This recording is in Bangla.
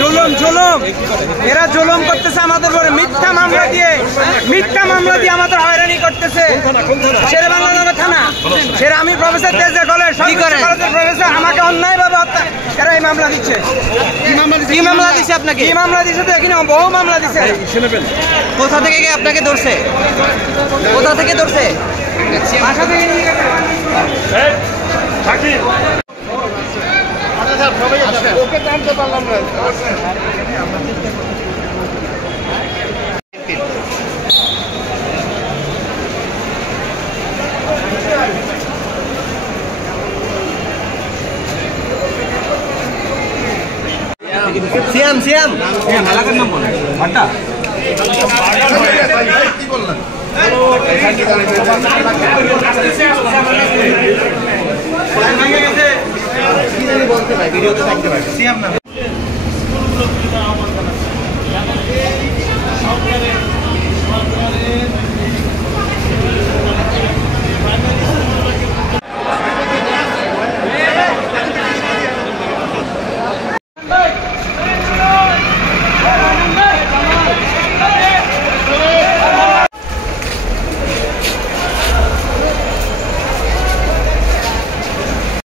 জুলুম জুলুম, এরা জুলুম করতেছে আমাদের উপরে, মিথ্যা মামলা দিয়ে আমাদের হয়রানি করতেছে। শেরে বাংলা থানা, সেরা আমি প্রফেসর তেজে কলেজ প্রফেসর, আমাকে অন্যায়ভাবে হত্যা এরা এই মামলা দিচ্ছে। কি মামলা দিছে আপনাকে? কি মামলা দিচ্ছে তো এখানে বহু মামলা দিচ্ছে। কোথা থেকে আপনাকে ধরছে? কোথা থেকে ধরছে? বাসা থেকে নিয়ে গেছে। ওকে জানতে পারলাম না। সিয়াম সিয়াম এলাকার নাম বলেন। ঘন্টা কি বললেন? বলতে পারি, ভিডিওতে থাকতে পারি।